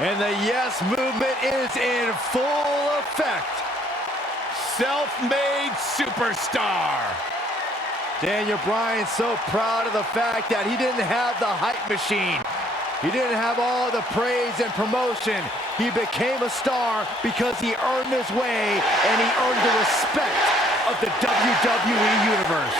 And the yes movement is in full effect. Self-made superstar. Daniel Bryan so proud of the fact that he didn't have the hype machine. He didn't have all the praise and promotion. He became a star because he earned his way and he earned the respect of the WWE Universe.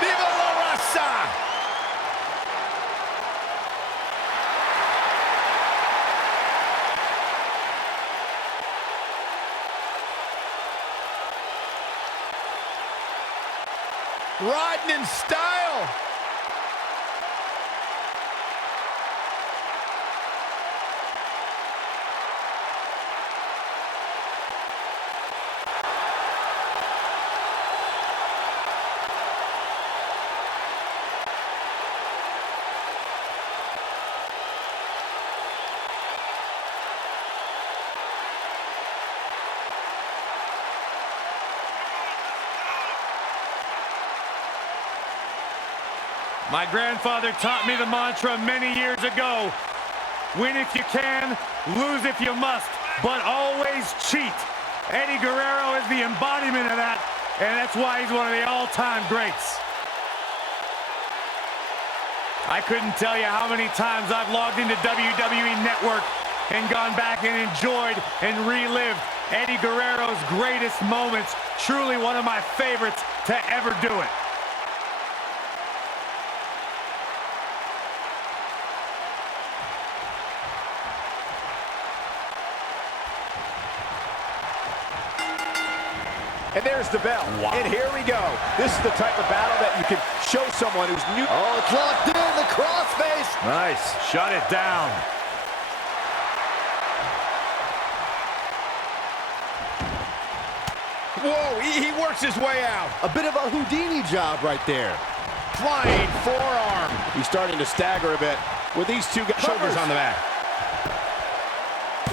Viva la raza! Riding in style. My grandfather taught me the mantra many years ago. Win if you can, lose if you must, but always cheat. Eddie Guerrero is the embodiment of that, and that's why he's one of the all-time greats. I couldn't tell you how many times I've logged into WWE Network and gone back and enjoyed and relived Eddie Guerrero's greatest moments. Truly one of my favorites to ever do it. And there's the bell. Wow. And here we go. This is the type of battle that you can show someone who's new. Oh, it's locked in, the crossface. Nice, shut it down. Whoa, he works his way out. A bit of a Houdini job right there. Flying forearm. He's starting to stagger a bit with these two guys. Shoulders on the mat.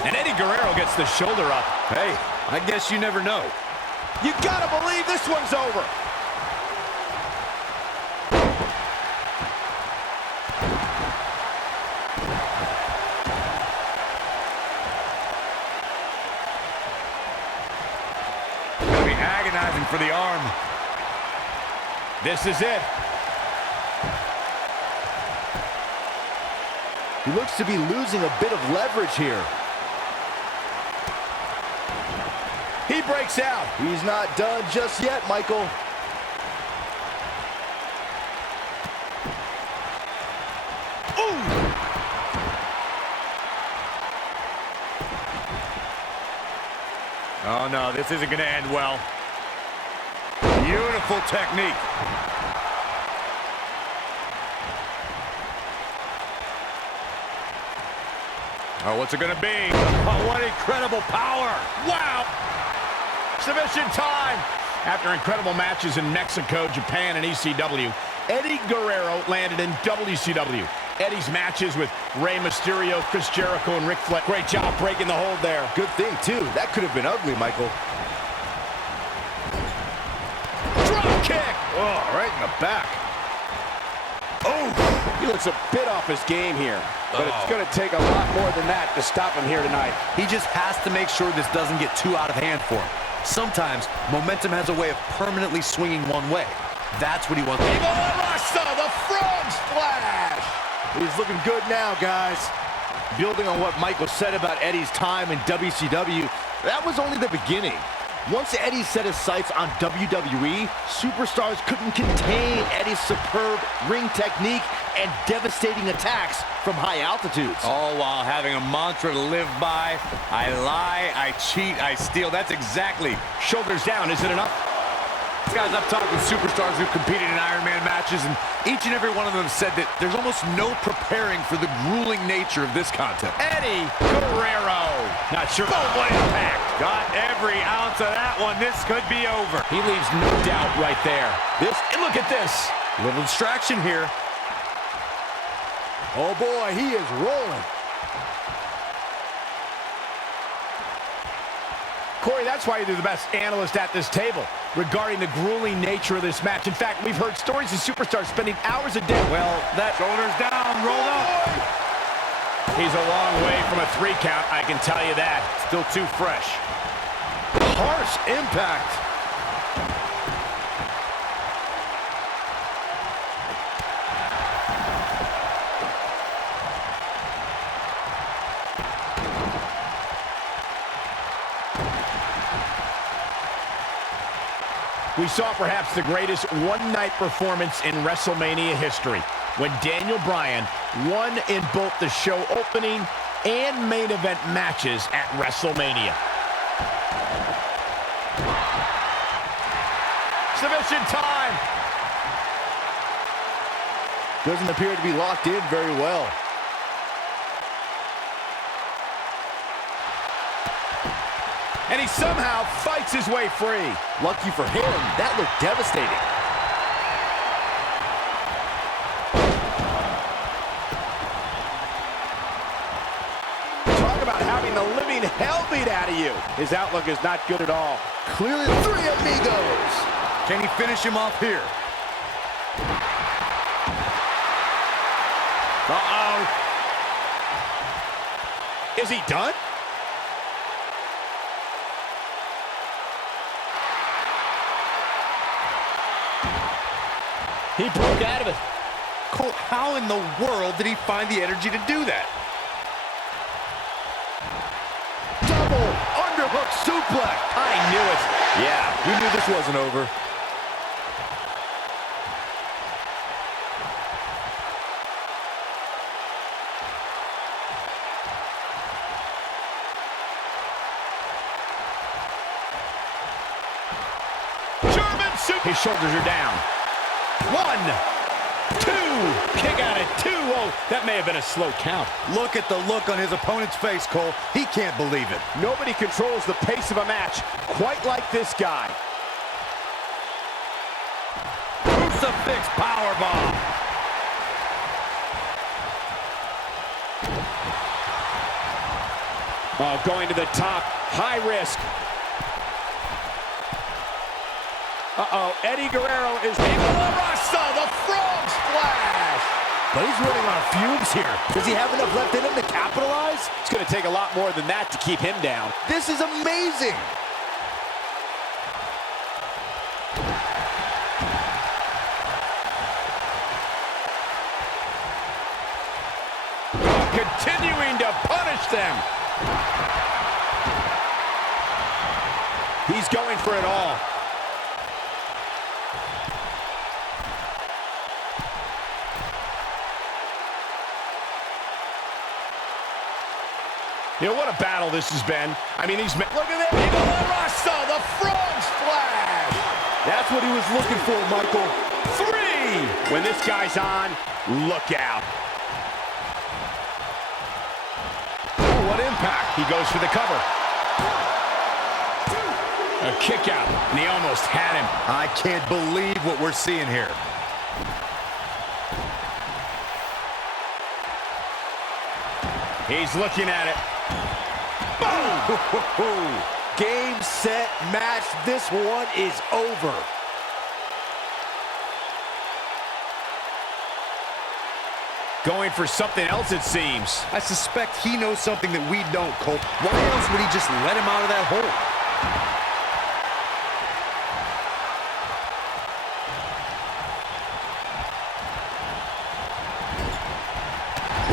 And Eddie Guerrero gets the shoulder up. Hey, I guess you never know. You gotta believe this one's over. Gonna be agonizing for the arm. This is it. He looks to be losing a bit of leverage here. He breaks out. He's not done just yet, Michael. Ooh! Oh no, this isn't gonna end well. Beautiful technique. Oh, what's it gonna be? Oh, what incredible power. Wow! Submission time. After incredible matches in Mexico, Japan, and ECW, Eddie Guerrero landed in WCW. Eddie's matches with Rey Mysterio, Chris Jericho, and Ric Flair. Great job breaking the hold there. Good thing, too. That could have been ugly, Michael. Drop kick! Oh, right in the back. Oh, he looks a bit off his game here. But it's going to take a lot more than that to stop him here tonight. He just has to make sure this doesn't get too out of hand for him. Sometimes, momentum has a way of permanently swinging one way. That's what he wants. Viva la raza, the frog splash! He's looking good now, guys. Building on what Michael said about Eddie's time in WCW, that was only the beginning. Once Eddie set his sights on WWE, superstars couldn't contain Eddie's superb ring technique and devastating attacks from high altitudes. All while having a mantra to live by. I lie, I cheat, I steal. That's exactly. Shoulders down, is it enough? Guys, I've talked with superstars who've competed in Iron Man matches, and each and every one of them said that there's almost no preparing for the grueling nature of this contest. Eddie Guerrero. Not sure. Oh, what impact. Got every ounce of that one. This could be over. He leaves no doubt right there. And look at this. Little distraction here. Oh boy, he is rolling. Corey, that's why you're the best analyst at this table regarding the grueling nature of this match. In fact, we've heard stories of superstars spending hours a day. Well, that shoulders down, rolled up. He's a long way from a 3 count, I can tell you that. Still too fresh. Harsh impact. We saw perhaps the greatest one-night performance in WrestleMania history when Daniel Bryan won in both the show opening and main event matches at WrestleMania. Submission time! Doesn't appear to be locked in very well. And he somehow fights his way free. Lucky for him, that looked devastating. Talk about having the living hell beat out of you. His outlook is not good at all. Clearly, 3 amigos. Can he finish him off here? Uh-oh. Is he done? He broke out of it. Cole, how in the world did he find the energy to do that? Double underhook suplex. I knew it. Yeah, we knew this wasn't over. German super. His shoulders are down. 1, 2, kick out at 2. Oh, that may have been a slow count. Look at the look on his opponent's face, Cole. He can't believe it. Nobody controls the pace of a match quite like this guy. Crucifix powerbomb. Oh, going to the top, high risk. Uh-oh, Eddie Guerrero is the frog splash! But he's running on fumes here. Does he have enough left in him to capitalize? It's going to take a lot more than that to keep him down. This is amazing. Continuing to punish them. He's going for it all. You know, what a battle this has been. I mean, look at that. The frog splash. That's what he was looking for, Michael. 3. When this guy's on, look out. Oh, what impact. He goes for the cover. A kick out, and he almost had him. I can't believe what we're seeing here. He's looking at it. Boom! Game, set, match. This one is over. Going for something else, it seems. I suspect he knows something that we don't, Cole. Why else would he just let him out of that hole?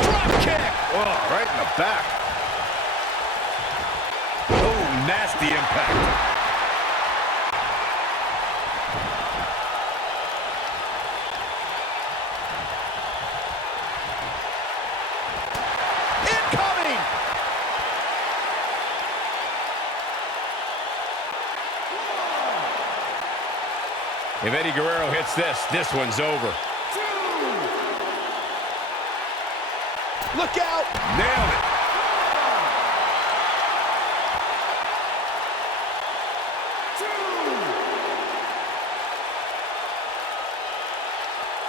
Drop kick! Oh, right in the back. Oh, nasty impact. Incoming! If Eddie Guerrero hits this one's over. Look out! Nailed it.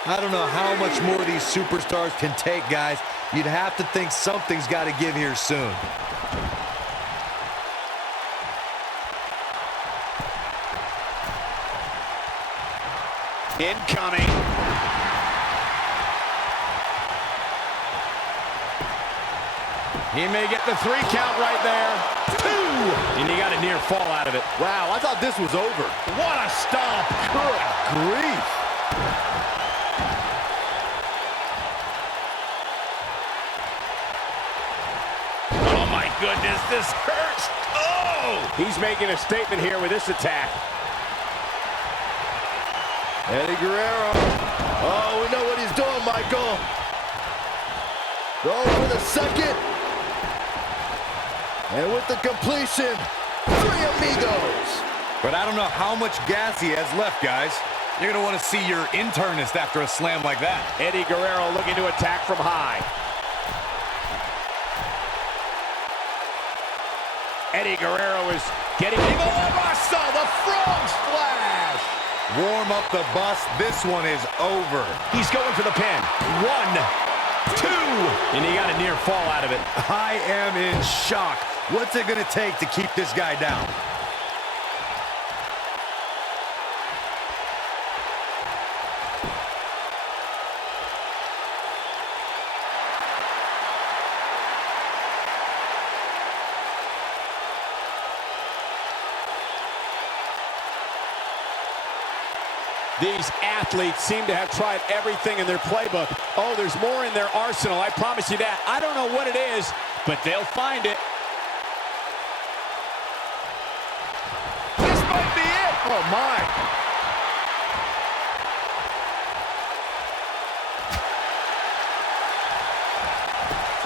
I don't know how much more these superstars can take, guys. You'd have to think something's got to give here soon. Incoming. He may get the 3 count right there. 2! And he got a near fall out of it. Wow, I thought this was over. What a stomp. Good grief. Oh, my goodness, this hurts. Oh! He's making a statement here with this attack. Eddie Guerrero. Oh, we know what he's doing, Michael. Go for the second. And with the completion, 3 amigos. But I don't know how much gas he has left, guys. You're going to want to see your internist after a slam like that. Eddie Guerrero looking to attack from high. Eddie Guerrero is getting the frog splash. Warm up the bus. This one is over. He's going for the pin. 1, 2. And he got a near fall out of it. I am in shock. What's it going to take to keep this guy down? These athletes seem to have tried everything in their playbook. Oh, there's more in their arsenal, I promise you that. I don't know what it is, but they'll find it. This might be it. Oh, my.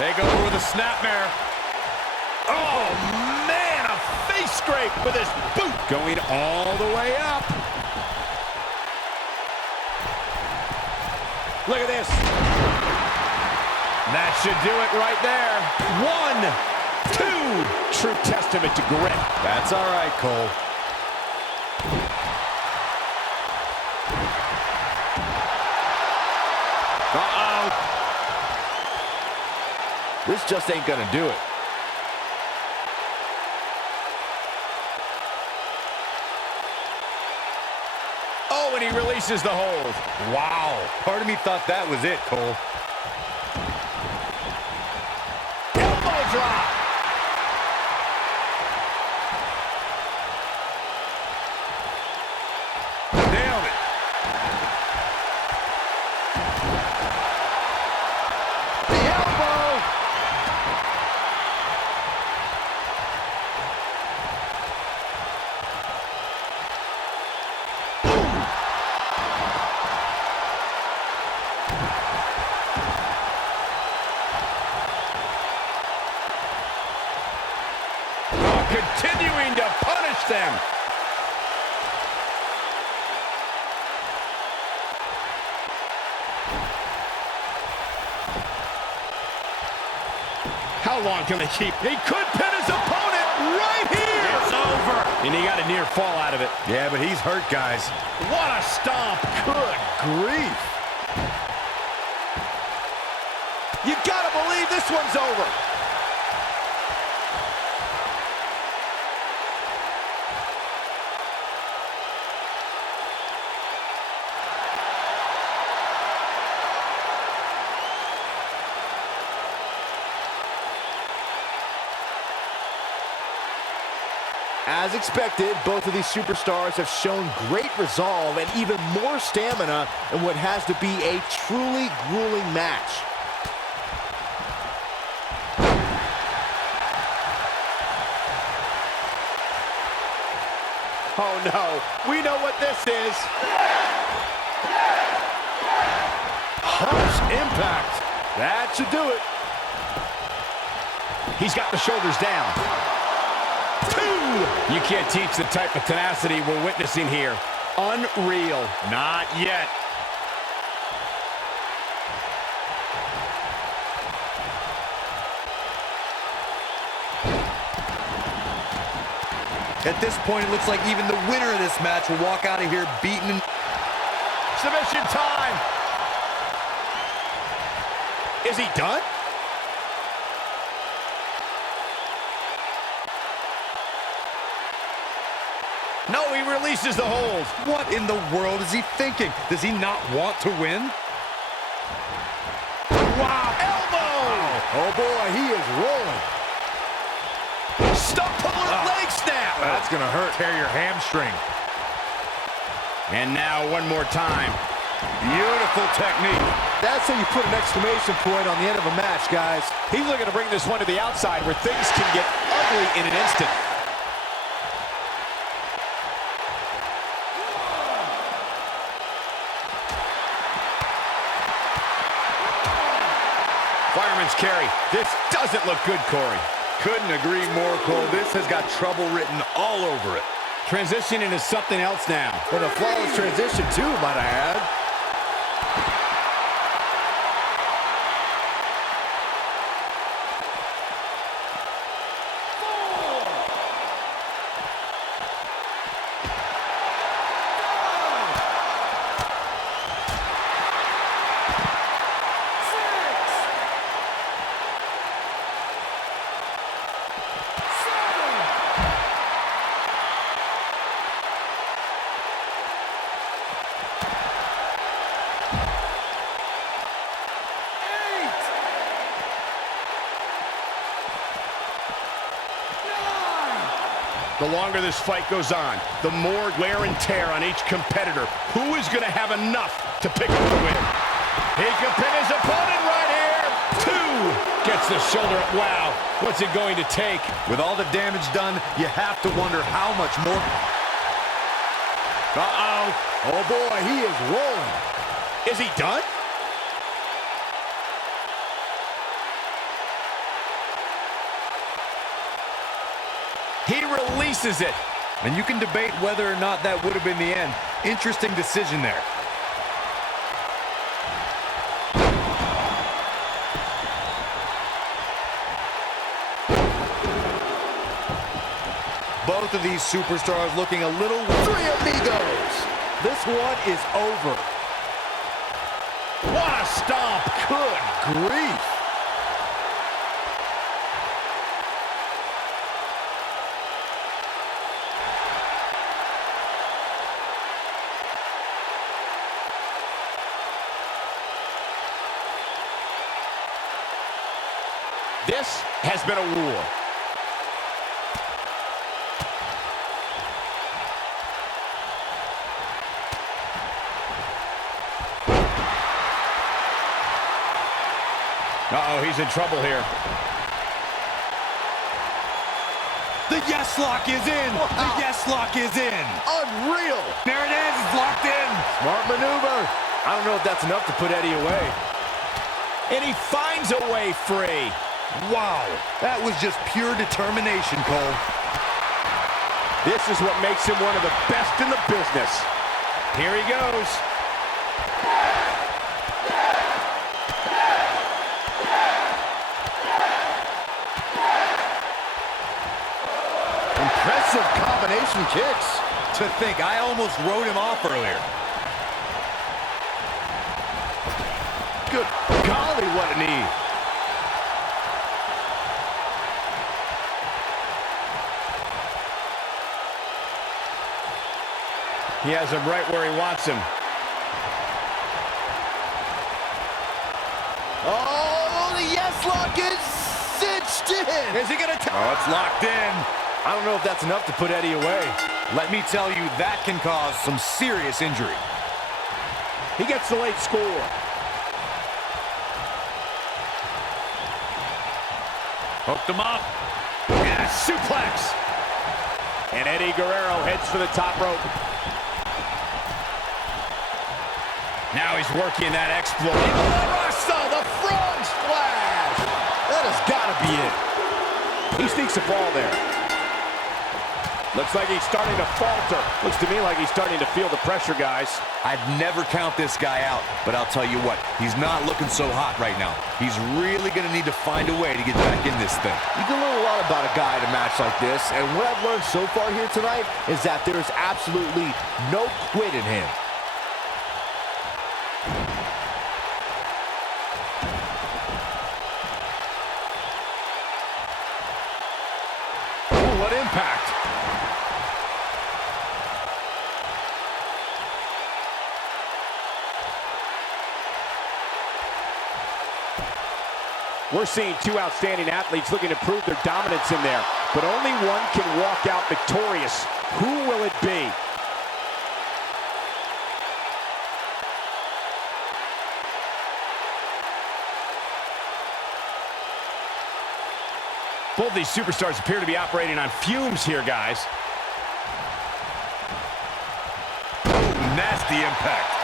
Take over with a snapmare. Oh, man, a face scrape with his boot going all the way up. Look at this. That should do it right there. 1, 2. True testament to grit. That's all right, Cole. Uh-oh. This just ain't gonna do it. Oh, and he releases the hold. Wow. Part of me thought that was it, Cole. Elbow drop. Nailed it. The elbow. Continuing to punish them. How long can they keep? He could pin his opponent right here. It's over. And he got a near fall out of it. Yeah, but he's hurt, guys. What a stomp. Good grief. You gotta believe this one's over. As expected, both of these superstars have shown great resolve and even more stamina in what has to be a truly grueling match. Oh no, we know what this is. Harsh impact. That should do it. He's got the shoulders down. 2! You can't teach the type of tenacity we're witnessing here. Unreal. Not yet. At this point, it looks like even the winner of this match will walk out of here beaten. Submission time. Is he done? No, he releases the hold. What in the world is he thinking? Does he not want to win? Wow, elbow! Oh boy, he is rolling. Stump puller leg snap. That's gonna hurt. Tear your hamstring. And now one more time. Beautiful technique. That's how you put an exclamation point on the end of a match, guys. He's looking to bring this one to the outside where things can get ugly in an instant. Fireman's carry. This doesn't look good, Corey. Couldn't agree more, Cole. This has got trouble written all over it. Transition into something else now. And a flawless transition, too, might I add. The longer this fight goes on, the more wear and tear on each competitor. Who is going to have enough to pick up the win? He could pin his opponent right here. 2. Gets the shoulder up. Wow, what's it going to take? With all the damage done, you have to wonder how much more. Uh-oh. Oh, boy, he is rolling. Is he done? He releases it. And you can debate whether or not that would have been the end. Interesting decision there. Both of these superstars looking a little... Three amigos. This one is over. What a stomp. Good grief. This has been a war. Uh-oh, he's in trouble here. The yes lock is in! Wow. The yes lock is in! Unreal. There it is, it's locked in! Smart maneuver. I don't know if that's enough to put Eddie away. And he finds a way free. Wow, that was just pure determination, Cole. This is what makes him one of the best in the business. Here he goes. Impressive combination kicks. To think, I almost wrote him off earlier. Good golly, what a knee. He has him right where he wants him. Oh, the yes lock is cinched in. Is he going to... Oh, it's locked in. I don't know if that's enough to put Eddie away. Let me tell you, that can cause some serious injury. He gets the late score. Hooked him up. And a suplex. And Eddie Guerrero heads for the top rope. Now he's working that exploit. The frog splash. That has got to be it. He sneaks a fall there. Looks like he's starting to falter. Looks to me like he's starting to feel the pressure, guys. I'd never count this guy out, but I'll tell you what, he's not looking so hot right now. He's really going to need to find a way to get back in this thing. You can learn a lot about a guy in a match like this, and what I've learned so far here tonight is that there is absolutely no quit in him. Ooh, what impact. We're seeing two outstanding athletes looking to prove their dominance in there, but only one can walk out victorious. Who will it be? Both these superstars appear to be operating on fumes here, guys. Nasty impact.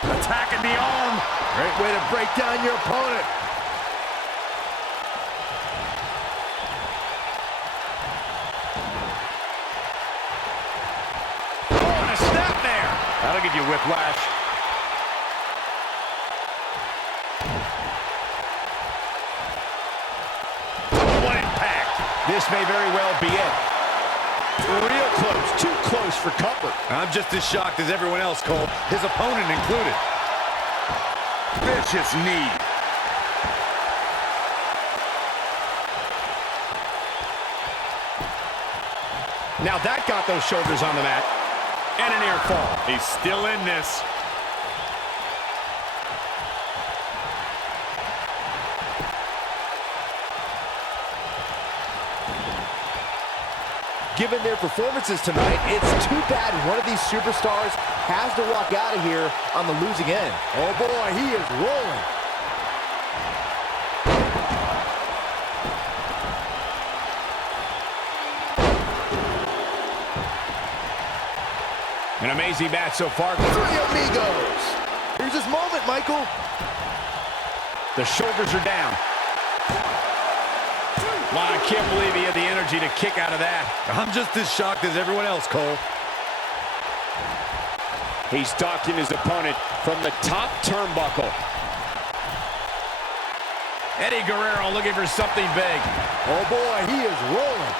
Attacking the arm. Great way to break down your opponent. Oh, and a snap there. That'll give you whiplash. What impact. This may very well be it. Real close, too close for comfort. I'm just as shocked as everyone else, Cole, his opponent included. Vicious knee. Now that got those shoulders on the mat. And an air fall. He's still in this. Given their performances tonight, it's too bad one of these superstars has to walk out of here on the losing end. Oh boy, he is rolling. An amazing match so far. Three amigos. Here's his moment, Michael. The shoulders are down. Wow, I can't believe he had the energy to kick out of that. I'm just as shocked as everyone else, Cole. He's stalking his opponent from the top turnbuckle. Eddie Guerrero looking for something big. Oh boy, he is rolling.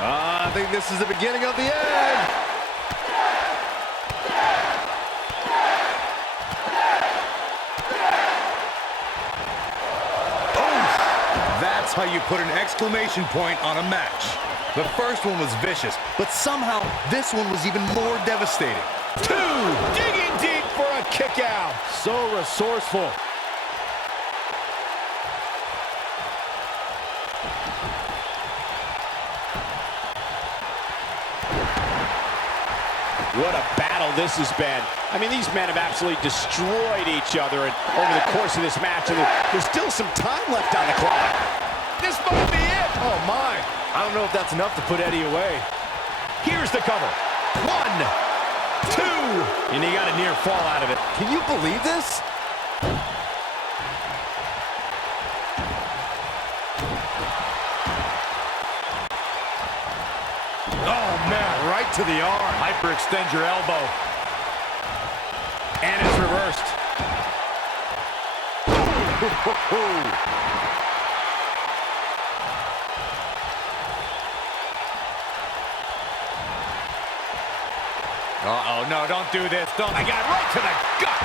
I think this is the beginning of the end. That's how you put an exclamation point on a match. The first one was vicious, but somehow this one was even more devastating. Two, digging deep for a kick out. So resourceful. What a battle this has been. I mean, these men have absolutely destroyed each other over the course of this match, and there's still some time left on the clock. This might be it. Oh my. I don't know if that's enough to put Eddie away. Here's the cover. 1, 2, and he got a near fall out of it. Can you believe this? Oh, man, right to the arm. Hyperextend your elbow. And it's reversed. Uh-oh, no, don't do this. Don't. I got right to the gut.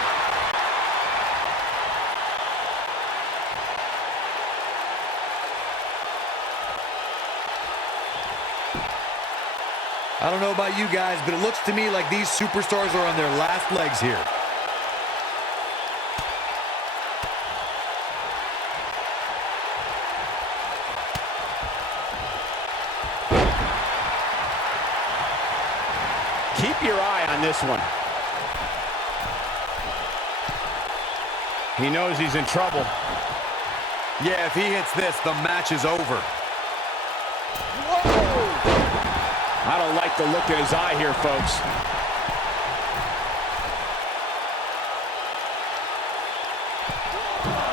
I don't know about you guys, but it looks to me like these superstars are on their last legs here. Keep your eye on this one. He knows he's in trouble. Yeah, if he hits this, the match is over. I don't like the look in his eye here, folks.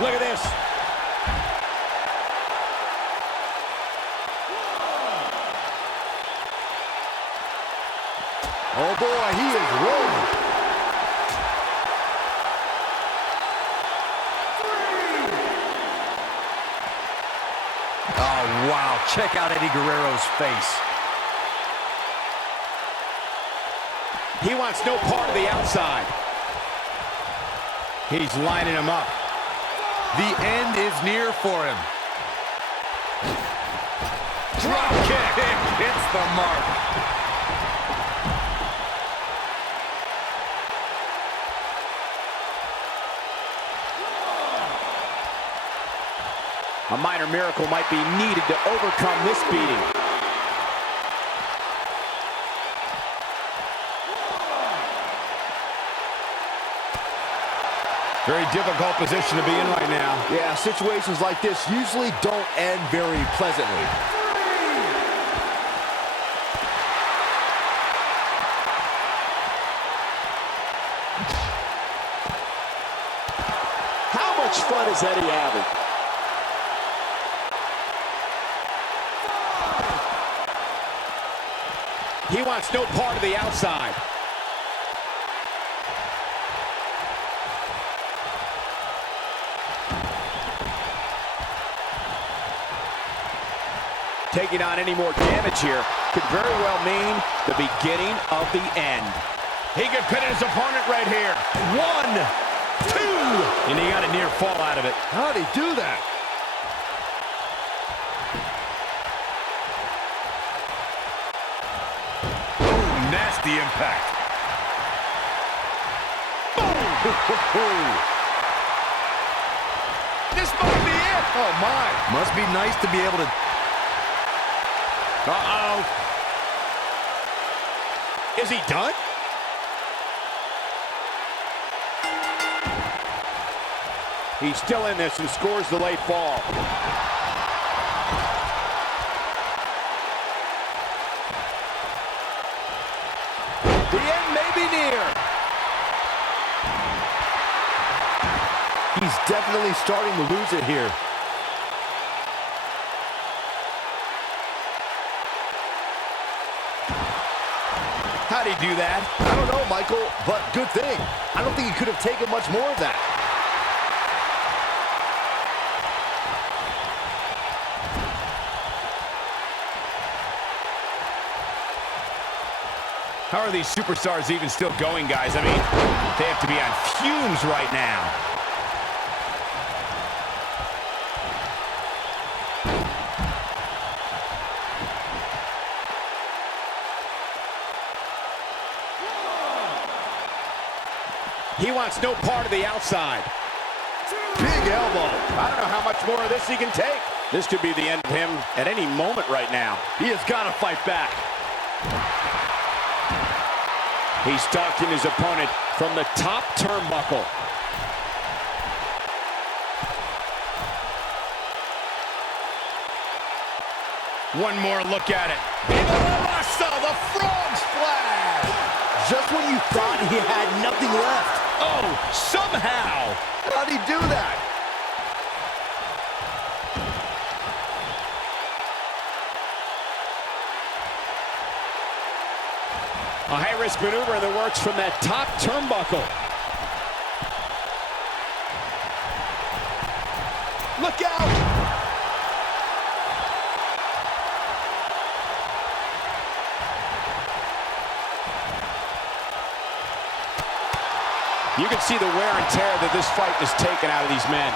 Look at this. Oh boy, he is rolling. Oh, wow. Check out Eddie Guerrero's face. He wants no part of the outside. He's lining him up. The end is near for him. Drop kick. Hits the mark. A minor miracle might be needed to overcome this beating. Very difficult position to be in right now. Yeah, situations like this usually don't end very pleasantly. How much fun is Eddie having? He wants no part of the outside. Taking on any more damage here could very well mean the beginning of the end. He could pin his opponent right here. 1, 2. And he got a near fall out of it. How'd he do that? Ooh, nasty impact. Boom! This might be it. Oh my. Must be nice to be able to... Uh-oh. Is he done? He's still in this and scores the late fall. The end may be near. He's definitely starting to lose it here. How'd he do that? I don't know, Michael, but good thing. I don't think he could have taken much more of that. How are these superstars even still going, guys? I mean, they have to be on fumes right now. He wants no part of the outside. Big elbow. I don't know how much more of this he can take. This could be the end of him at any moment right now. He has got to fight back. He's stalking his opponent from the top turnbuckle. One more look at it. The frog splash. Just when you thought he had nothing left. Oh, somehow. How'd he do that? A high-risk maneuver in the works from that top turnbuckle. Look out! You can see the wear and tear that this fight has taken out of these men.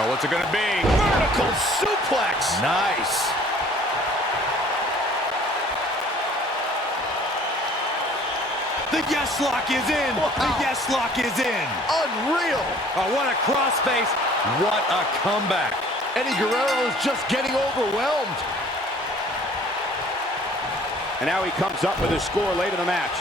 Oh, what's it gonna be? Vertical suplex! Nice! The yes lock is in! Wow. The yes lock is in! Unreal! Oh, what a crossface! What a comeback! Eddie Guerrero is just getting overwhelmed. And now he comes up with a score late in the match.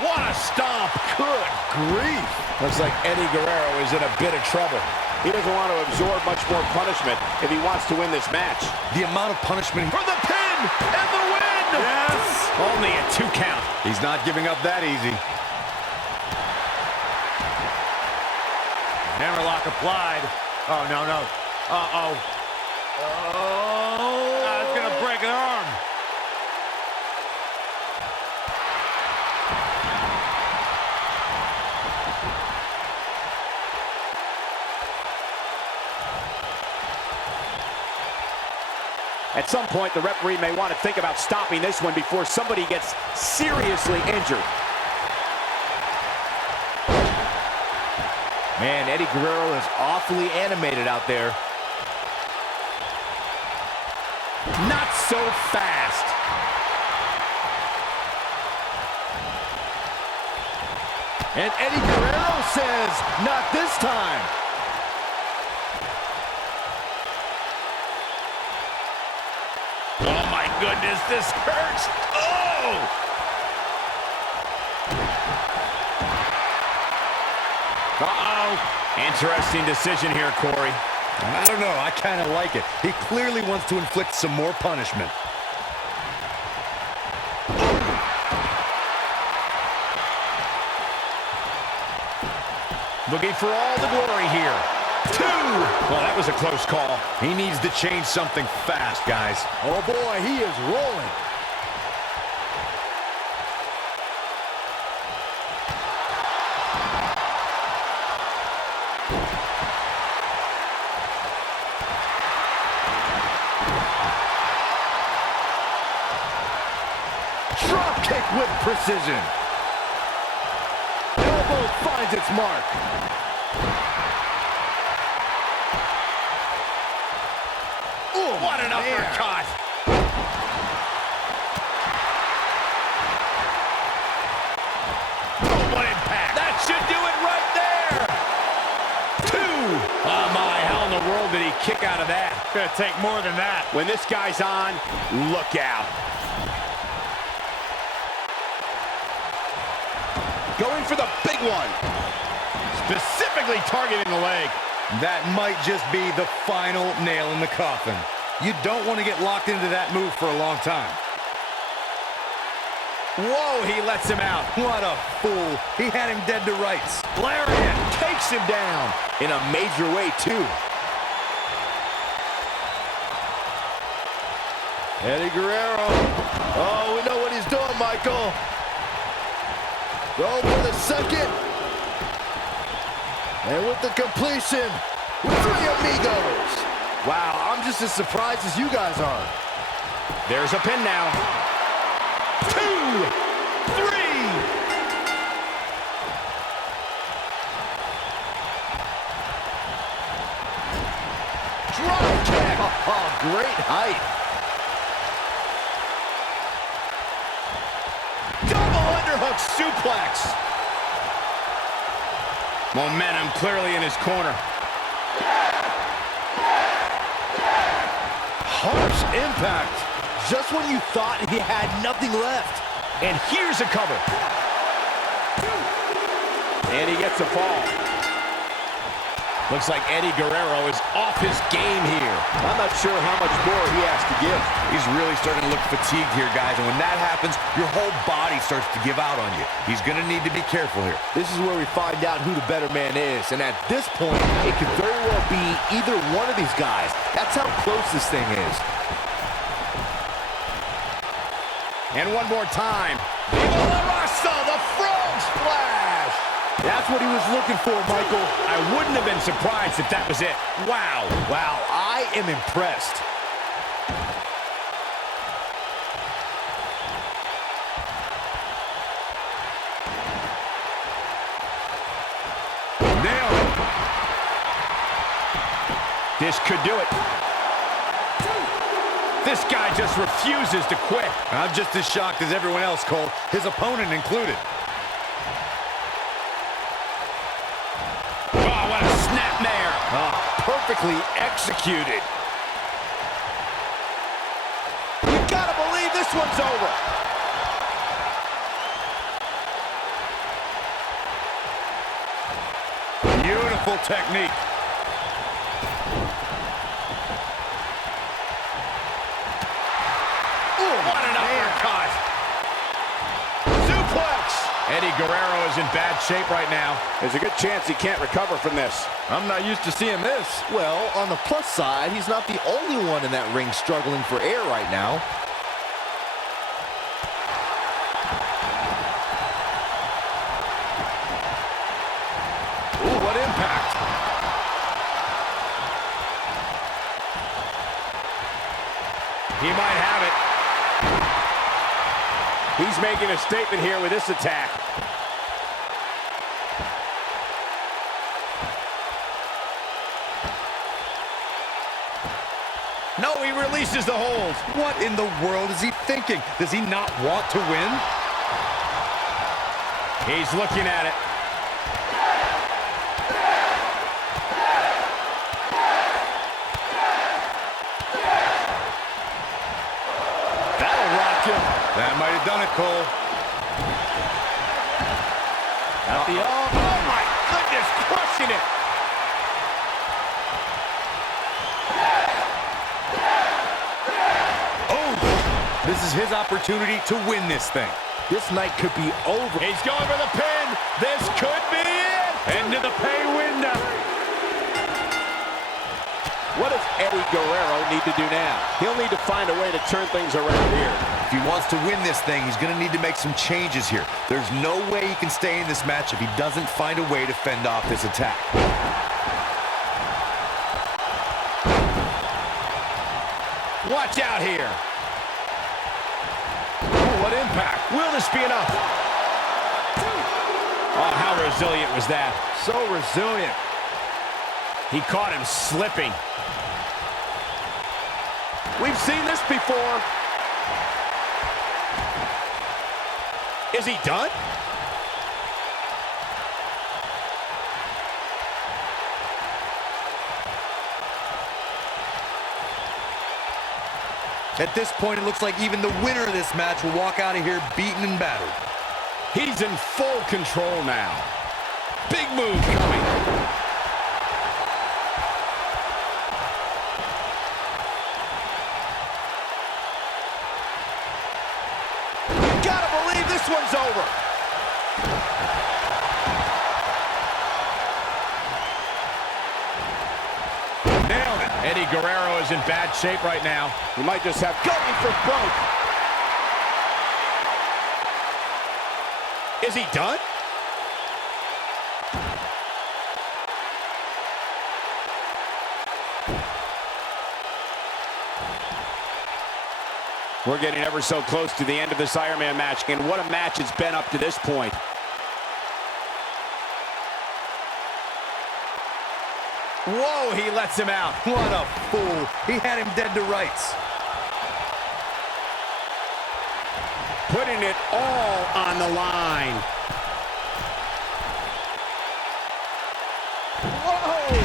What a stomp. Good grief. Looks like Eddie Guerrero is in a bit of trouble. He doesn't want to absorb much more punishment if he wants to win this match. The amount of punishment... For the pin and the win! Yes! Only a 2 count. He's not giving up that easy. Hammerlock applied. Oh, no, no. Uh-oh. Oh. It's going to break an arm. At some point, the referee may want to think about stopping this one before somebody gets seriously injured. Man, Eddie Guerrero is awfully animated out there. Not so fast. And Eddie Guerrero says, not this time. Oh, my goodness, this hurts. Oh! Uh-oh. Interesting decision here, Corey. I don't know. I kind of like it. He clearly wants to inflict some more punishment. Looking for all the glory here. 2! Well, that was a close call. He needs to change something fast, guys. Oh boy, he is rolling. Drop kick with precision. Elbow finds its mark. Ooh, what an uppercut. Oh, what impact. That should do it right there. 2. Oh, my, how in the world did he kick out of that? Gonna take more than that. When this guy's on, look out. Going for the big one. Specifically targeting the leg. That might just be the final nail in the coffin. You don't want to get locked into that move for a long time. Whoa, he lets him out. What a fool. He had him dead to rights. Lariat takes him down in a major way, too. Eddie Guerrero. Oh, we know what he's doing, Michael. Go for the second. And with the completion, 3 amigos. Wow, I'm just as surprised as you guys are. There's a pin now. 2, 3. Drop kick. Oh, great height. Double underhook suplex. Momentum clearly in his corner. Harsh impact. Just when you thought he had nothing left. And here's a cover. And he gets a fall. Looks like Eddie Guerrero is off his game here. I'm not sure how much more he has to give. He's really starting to look fatigued here, guys. And when that happens, your whole body starts to give out on you. He's going to need to be careful here. This is where we find out who the better man is. And at this point, it could very well be either one of these guys. That's how close this thing is. And one more time. Viva la Raza, the frog splash. That's what he was looking for, Michael. I wouldn't have been surprised if that was it. Wow. Wow, I am impressed. Nailed it. This could do it. This guy just refuses to quit. I'm just as shocked as everyone else, Cole, his opponent included. Oh, what a snapmare. Perfectly executed. You gotta believe this one's over. Beautiful technique. What an uppercut. Suplex. Eddie Guerrero is in bad shape right now. There's a good chance he can't recover from this. I'm not used to seeing this. Well, on the plus side, he's not the only one in that ring struggling for air right now. Ooh, what impact. He might have it. He's making a statement here with this attack. No, he releases the hold. What in the world is he thinking? Does he not want to win? He's looking at it. That'll rock him. That might have done it, Cole. Oh my goodness, crushing it. This is his opportunity to win this thing. This night could be over. He's going for the pin. This could be it. Into the pay window. What does Eddie Guerrero need to do now? He'll need to find a way to turn things around here. If he wants to win this thing, he's going to need to make some changes here. There's no way he can stay in this match if he doesn't find a way to fend off this attack. Watch out here. What impact. Will this be enough? Oh, how resilient was that? So resilient. He caught him slipping. We've seen this before. Is he done? At this point, it looks like even the winner of this match will walk out of here beaten and battered. He's in full control now. Big move coming. Gotta believe this one's over. Nailed it. Eddie Guerrero is in bad shape right now. He might just have going for broke. Is he done? We're getting ever so close to the end of this Iron Man match, and what a match it's been up to this point. Whoa, he lets him out. What a fool. He had him dead to rights. Putting it all on the line. Whoa!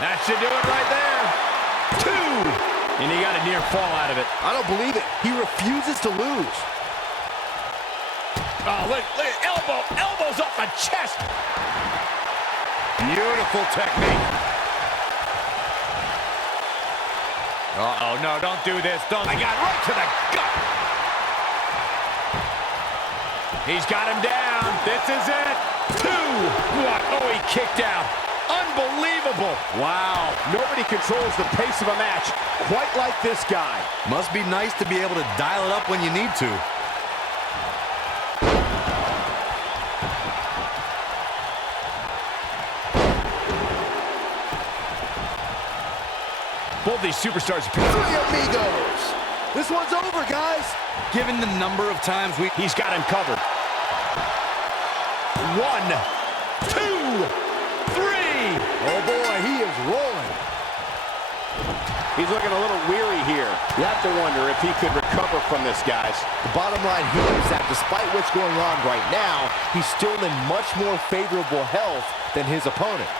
That should do it right there. 2! And he got a near fall out of it. I don't believe it. He refuses to lose. Oh, look, elbows off the chest. Beautiful technique. Uh-oh, no, don't do this. Don't. I got right to the gut. He's got him down. This is it. 2! What? Oh, he kicked out. Unbelievable. Wow, nobody controls the pace of a match quite like this guy. Must be nice to be able to dial it up when you need to. Both these superstars appear. 3 amigos. This one's over, guys. Given the number of times He's got him covered. 1, 2, 3. Oh, boy, he is rolling. He's looking a little weary here. You have to wonder if he could recover from this, guys. The bottom line here is that despite what's going on right now, he's still in much more favorable health than his opponent.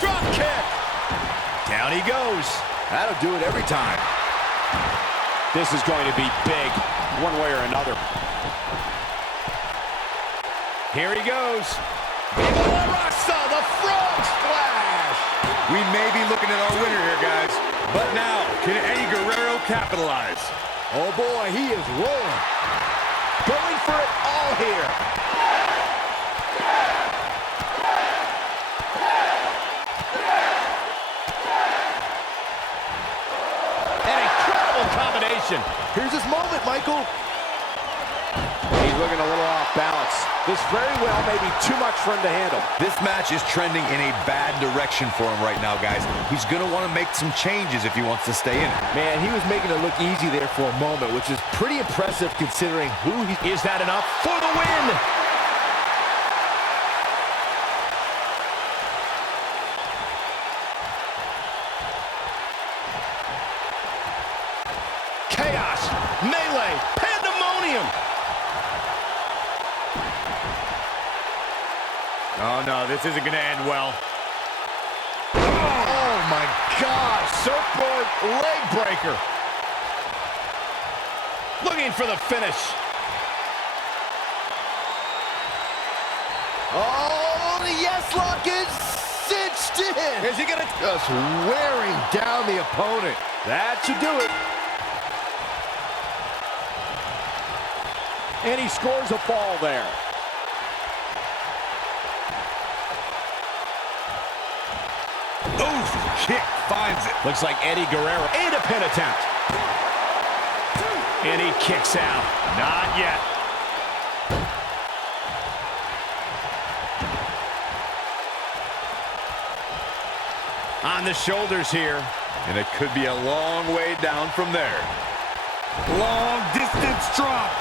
Drop kick. Down he goes. That'll do it every time. This is going to be big, one way or another. Here he goes. Viva la Raza, the frog splash. we may be looking at our winner here, guys. But now, can Eddie Guerrero capitalize? Oh boy, he is rolling. Going for it all here. An incredible combination. Here's his moment, Michael. He's looking a little off balance. This very well may be too much for him to handle. This match is trending in a bad direction for him right now, guys. He's going to want to make some changes if he wants to stay in it. Man, he was making it look easy there for a moment, which is pretty impressive considering who he is. Is that enough for the win? Chaos, melee, pandemonium. Oh, no, this isn't going to end well. Oh, my gosh. Surfboard leg breaker. Looking for the finish. Oh, the yes lock is cinched in. Is he gonna Just wearing down the opponent. That should do it. And he scores a fall there. Oof, kick finds it. Looks like Eddie Guerrero and a pin attempt. And he kicks out. Not yet. On the shoulders here. And it could be a long way down from there. Long distance drop.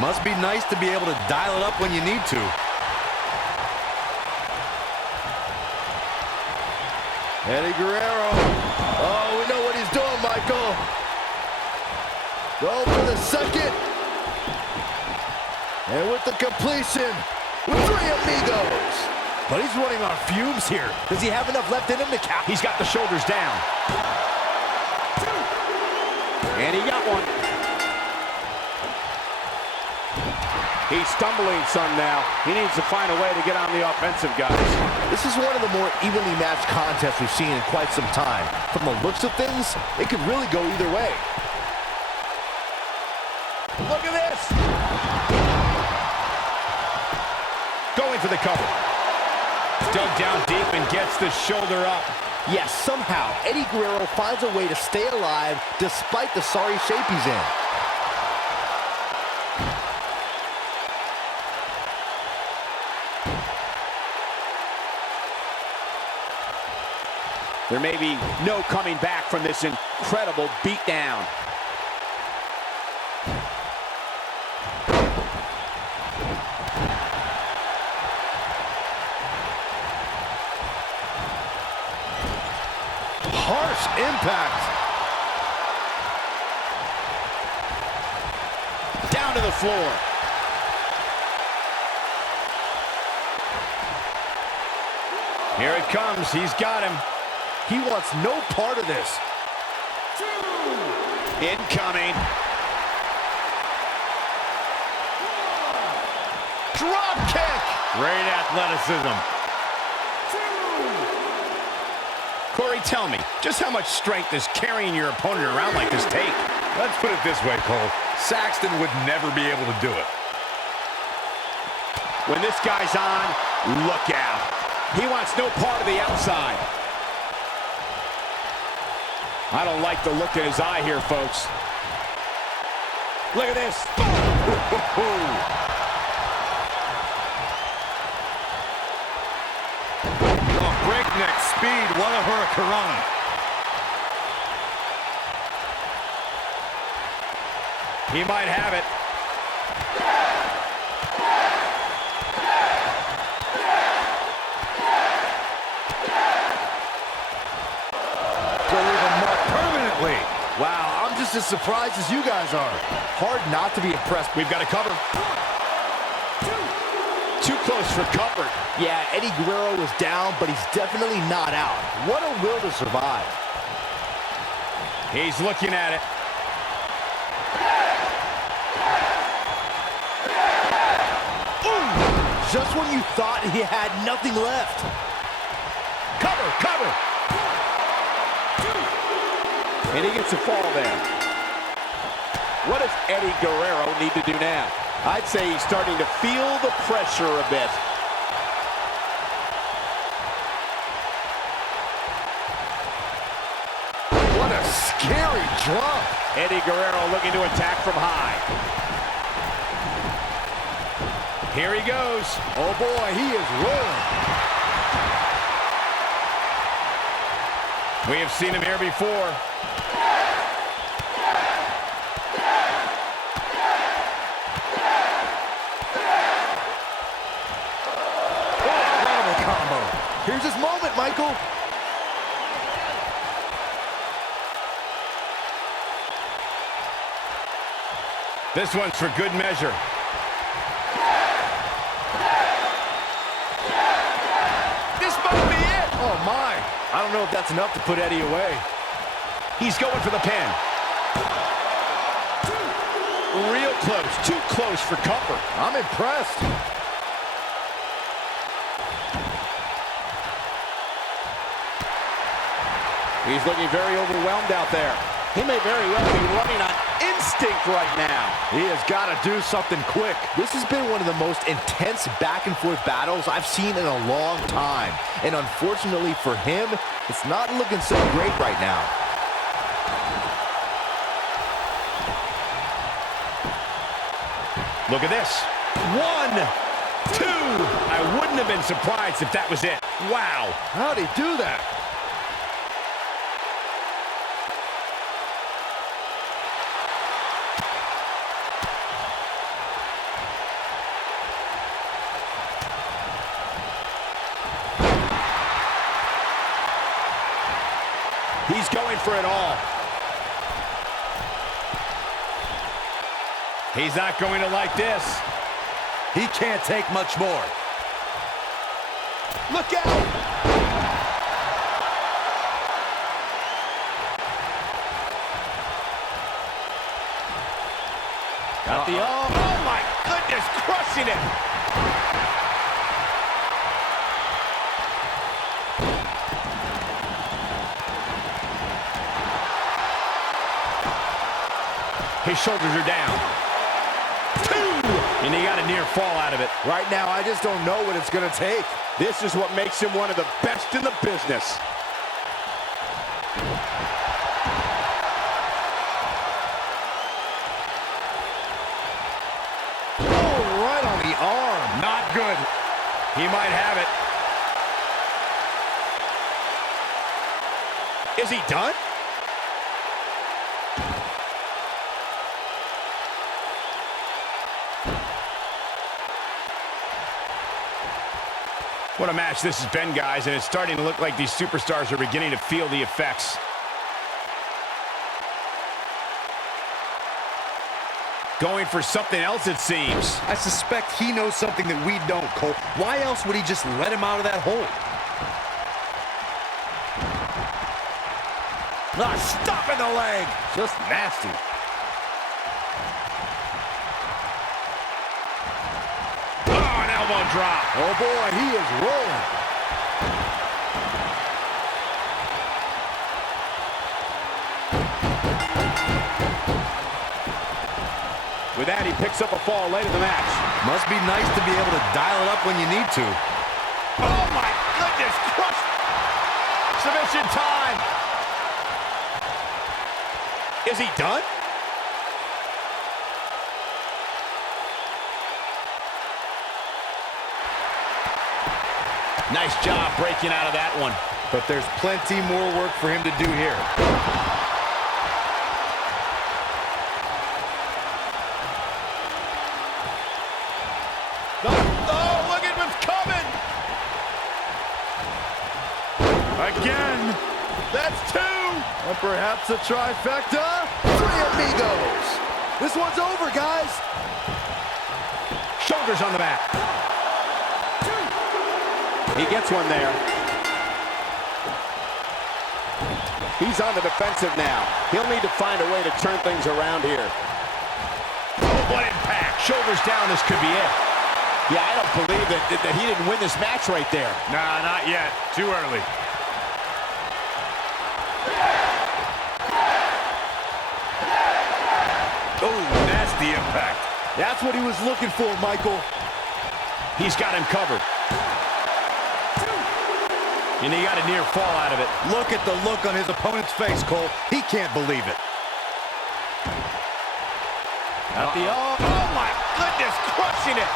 Must be nice to be able to dial it up when you need to. Eddie Guerrero. Oh, we know what he's doing, Michael. Go for the second. And with the completion, with 3 amigos. But he's running on fumes here. Does he have enough left in him to count? He's got the shoulders down. And he got one. He's stumbling some now. He needs to find a way to get on the offensive, guys. This is one of the more evenly matched contests we've seen in quite some time. From the looks of things, it could really go either way. Look at this. Going for the cover. Dug down deep and gets the shoulder up. Yes, somehow, Eddie Guerrero finds a way to stay alive despite the sorry shape he's in. There may be no coming back from this incredible beatdown. Harsh impact. Down to the floor. Here it comes. He's got him. He wants no part of this. Incoming. Drop kick. Great athleticism. Corey, tell me, just how much strength does carrying your opponent around like this take? Let's put it this way, Cole. Saxton would never be able to do it. When this guy's on, look out. He wants no part of the outside. I don't like the look in his eye here, folks. Look at this. Breakneck speed, what a hurricanrana. He might have it. Gonna leave him marked permanently. Wow, I'm just as surprised as you guys are. Hard not to be impressed. We've got to cover. Too close for comfort. Yeah, Eddie Guerrero is down, but he's definitely not out. What a will to survive. He's looking at it. Just when you thought he had nothing left. Cover, cover. And he gets a fall there. What does Eddie Guerrero need to do now? I'd say he's starting to feel the pressure a bit. What a scary drop. Eddie Guerrero looking to attack from high. Here he goes. Oh boy, he is rolling. We have seen him here before. Incredible combo. Here's his moment, Michael. This one's for good measure. This might be it. Oh my. I don't know if that's enough to put Eddie away. He's going for the pin. Real close, too close for comfort. I'm impressed. He's looking very overwhelmed out there. He may very well be running on instinct right now. He has got to do something quick. This has been one of the most intense back-and-forth battles I've seen in a long time. And unfortunately for him, it's not looking so great right now. Look at this. 1, 2. I wouldn't have been surprised if that was it. Wow. How'd he do that? He's going for it all. He's not going to like this. He can't take much more. Look out! Got the arm. Oh my goodness, crushing it. His shoulders are down. 2! And he got a near fall out of it. Right now, I just don't know what it's going to take. This is what makes him one of the best in the business. Oh, right on the arm. Not good. He might have it. Is he done? What a match this has been, guys, and it's starting to look like these superstars are beginning to feel the effects. Going for something else, it seems. I suspect he knows something that we don't, Cole. Why else would he just let him out of that hole? Stopping the leg. Just nasty. Elbow drop. Oh boy, he is rolling. With that, he picks up a fall late in the match. Must be nice to be able to dial it up when you need to. Oh my goodness, crush. Submission time. Is he done? Nice job breaking out of that one. But there's plenty more work for him to do here. Oh, look at what's coming. Again. That's 2. Or perhaps a trifecta. 3 amigos. This one's over, guys. Shoulders on the mat. He gets one there. He's on the defensive now. He'll need to find a way to turn things around here. Oh, what impact. Shoulders down, this could be it. Yeah, I don't believe that he didn't win this match right there. Nah, not yet. Too early. That's what he was looking for, Michael. He's got him covered. And he got a near fall out of it. Look at the look on his opponent's face, Cole. He can't believe it. Oh my goodness, crushing it.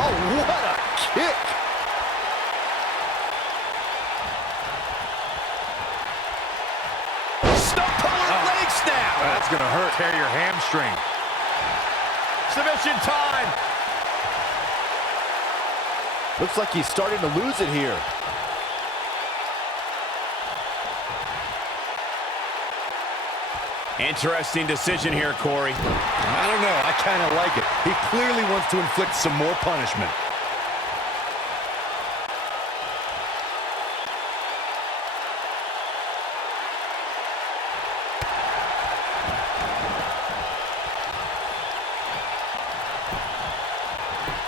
Oh, what a kick! Stump-puller leg snap. That's gonna hurt. Tear your hamstring. Submission time. Looks like he's starting to lose it here. Interesting decision here, Corey. I don't know. I kind of like it. He clearly wants to inflict some more punishment.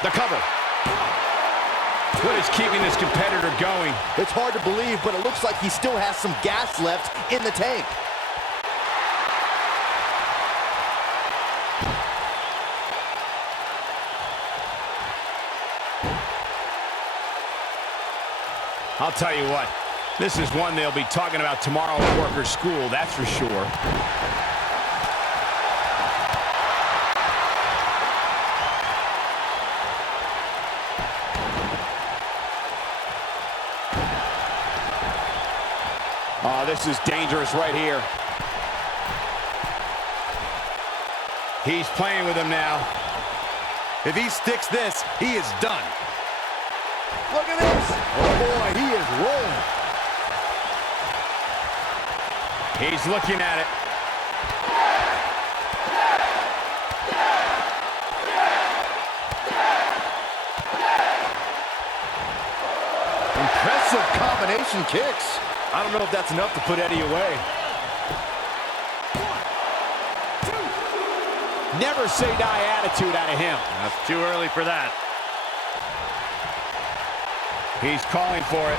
The cover. What is keeping this competitor going? It's hard to believe, but it looks like he still has some gas left in the tank. I'll tell you what, this is one they'll be talking about tomorrow at Workers' School, that's for sure. Oh, this is dangerous right here. He's playing with him now. If he sticks this, he is done. Look at this! Oh boy, he is rolling. He's looking at it. Impressive combination kicks. I don't know if that's enough to put Eddie away. Never say die attitude out of him. That's too early for that. He's calling for it.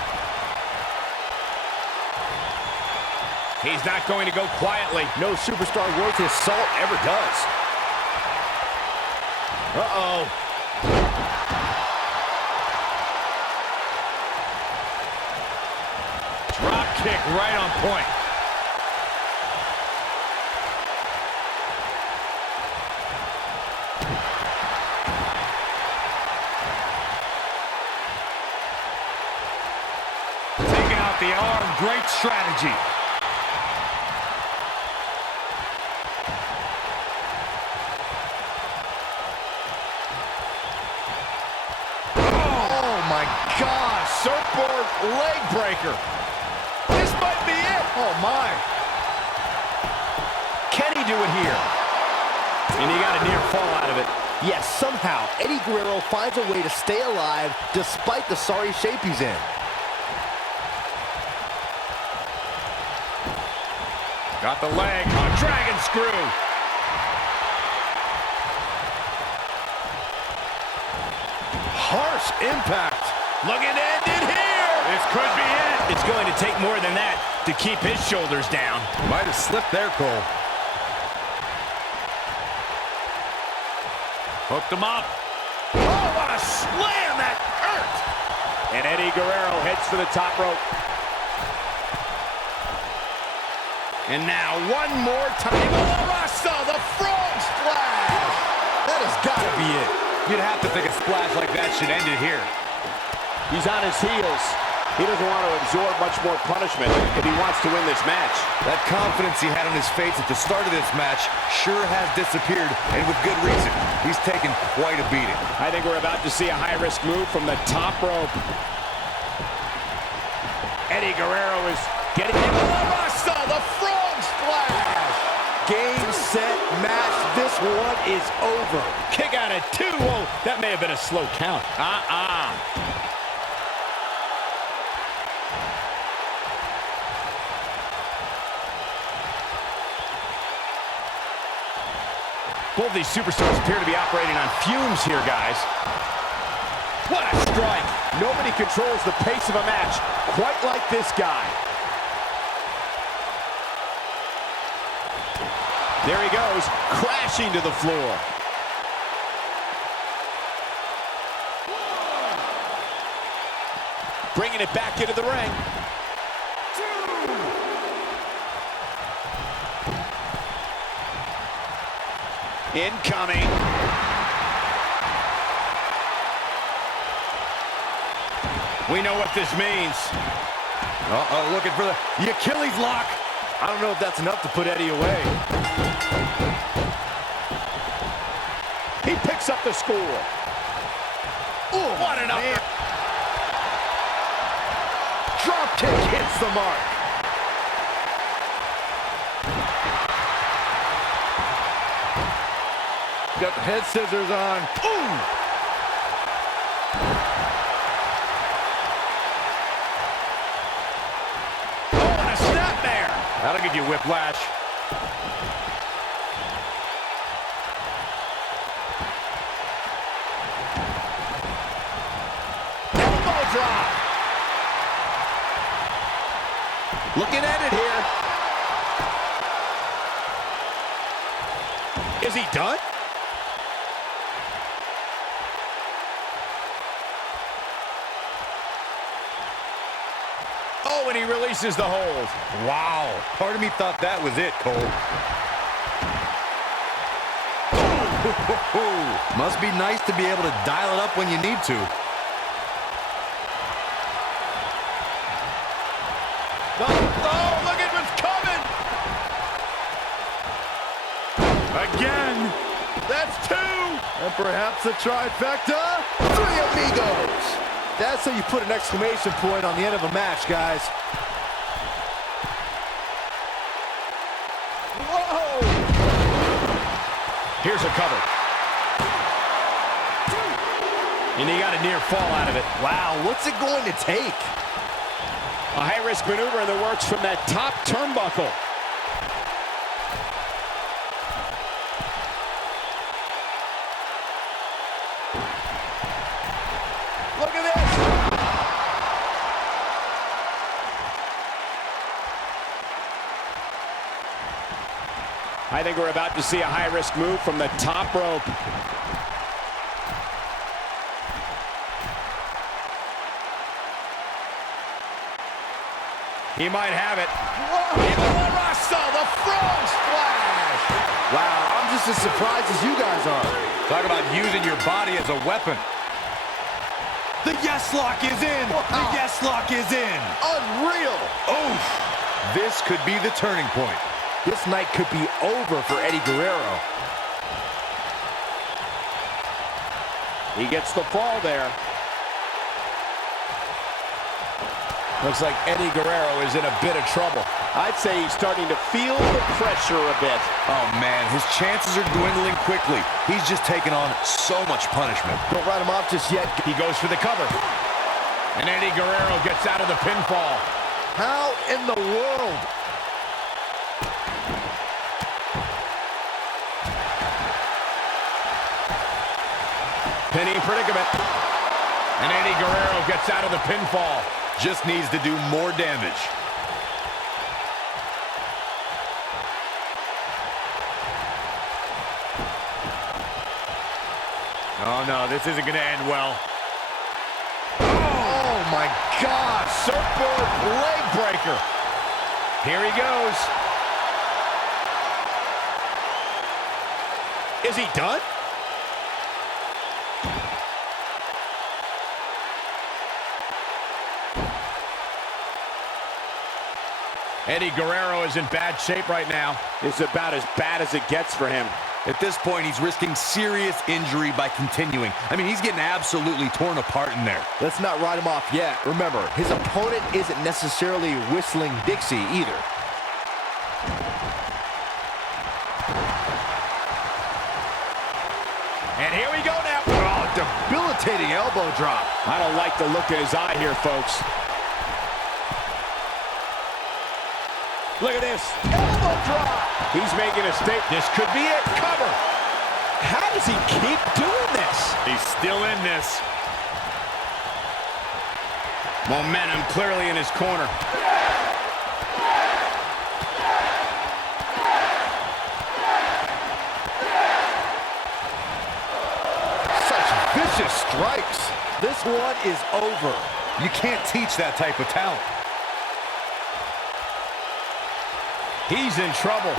He's not going to go quietly. No superstar worth his salt ever does. Uh-oh. Drop kick right on point. Taking out the arm, great strategy. Oh my gosh. Surfboard leg breaker. This might be it. Oh my. Can he do it here? And he got a near fall out of it. Yes, somehow Eddie Guerrero finds a way to stay alive despite the sorry shape he's in. Got the leg. A dragon screw. Harsh impact. Looking to end it here. This could be it. It's going to take more than that to keep his shoulders down. Might have slipped there, Cole. Hooked him up. Oh, what a slam. That hurt. And Eddie Guerrero heads for the top rope. And now one more time. Rasta, the frog splash. That has got to be it. You'd have to think a splash like that should end it here. He's on his heels. He doesn't want to absorb much more punishment if he wants to win this match. That confidence he had on his face at the start of this match sure has disappeared, and with good reason. He's taken quite a beating. I think we're about to see a high-risk move from the top rope. Eddie Guerrero is getting him. Rasta, the frog splash. Game, set, match. This one is over. Kick out at 2. Whoa, that may have been a slow count. Both these superstars appear to be operating on fumes here, guys. What a strike. Nobody controls the pace of a match quite like this guy. There he goes, crashing to the floor. Bringing it back into the ring. Incoming. We know what this means. Uh-oh, looking for the Achilles lock. I don't know if that's enough to put Eddie away. He picks up the score. Ooh, what an up. Drop kick hits the mark. Got the head scissors on. Ooh! Oh, and a snap there. That'll give you whiplash. Elbow drop. Looking at it here. Is he done? Oh, and he releases the hold. Wow. Part of me thought that was it, Cole. Must be nice to be able to dial it up when you need to. Oh, look at what's coming. Again. That's 2. And perhaps a trifecta. 3 amigos. That's how you put an exclamation point on the end of a match, guys. Whoa. Here's a cover. And he got a near fall out of it. Wow, what's it going to take? A high-risk maneuver in the works from that top turnbuckle. Look at this. I think we're about to see a high-risk move from the top rope. He might have it. The frog splash. Wow, I'm just as surprised as you guys are. Talk about using your body as a weapon. The yes lock is in. Wow. The yes lock is in. Unreal. Oh, this could be the turning point. This night could be over for Eddie Guerrero. He gets the fall there. Looks like Eddie Guerrero is in a bit of trouble. I'd say he's starting to feel the pressure a bit. Oh, man, his chances are dwindling quickly. He's just taken on so much punishment. Don't write him off just yet. He goes for the cover. And Eddie Guerrero gets out of the pinfall. How in the world? Pinning predicament. And Eddie Guerrero gets out of the pinfall. Just needs to do more damage. Oh, no, this isn't going to end well. Oh, my God. Surfboard leg breaker. Here he goes. Is he done? Eddie Guerrero is in bad shape right now. It's about as bad as it gets for him. At this point, he's risking serious injury by continuing. I mean, he's getting absolutely torn apart in there. Let's not write him off yet. Remember, his opponent isn't necessarily whistling Dixie either. And here we go now. Oh, debilitating elbow drop. I don't like the look in his eye here, folks. Look at this. Elbow drop. He's making a statement. This could be it. Cover. How does he keep doing this? He's still in this. Momentum clearly in his corner. Such vicious strikes. This one is over. You can't teach that type of talent. He's in trouble.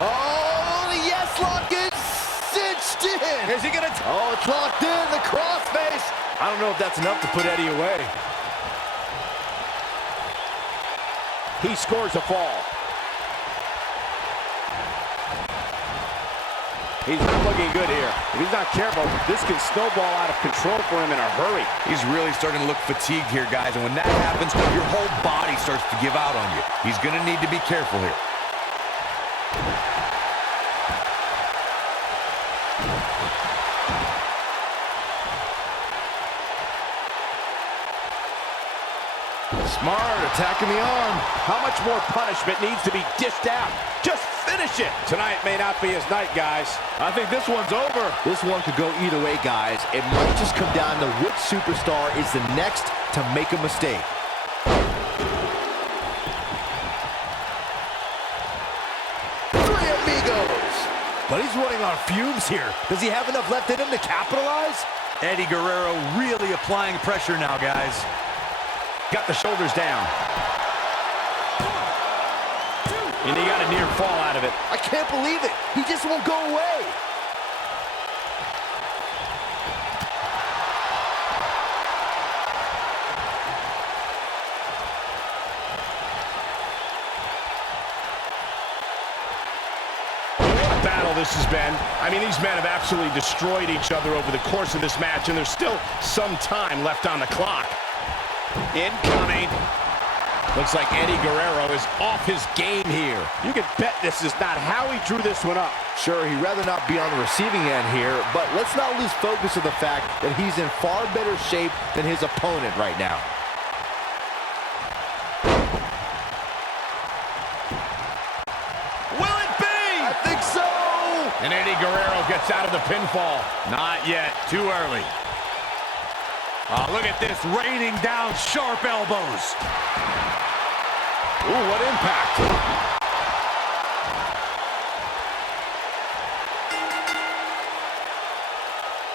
Oh, the yes lock is cinched in. Is he gonna? Oh, it's locked in. The crossface. I don't know if that's enough to put Eddie away. He scores a fall. He's not looking good here. If he's not careful, this can snowball out of control for him in a hurry. He's really starting to look fatigued here, guys, and when that happens, your whole body starts to give out on you. He's going to need to be careful here. Smart, attacking the arm. How much more punishment needs to be dished out? Just finish it. Tonight may not be his night, guys. I think this one's over. This one could go either way, guys. It might just come down to which superstar is the next to make a mistake. Three amigos. But he's running on fumes here. Does he have enough left in him to capitalize? Eddie Guerrero really applying pressure now, guys. Got the shoulders down. And he got a near fall out of it. I can't believe it. He just won't go away. What a battle this has been. I mean, these men have absolutely destroyed each other over the course of this match, and there's still some time left on the clock. Incoming. Looks like Eddie Guerrero is off his game here. You can bet this is not how he drew this one up. Sure, he'd rather not be on the receiving end here, but let's not lose focus of the fact that he's in far better shape than his opponent right now. Will it be? I think so! And Eddie Guerrero gets out of the pinfall. Not yet. Too early. Oh, look at this, raining down sharp elbows. Ooh, what impact.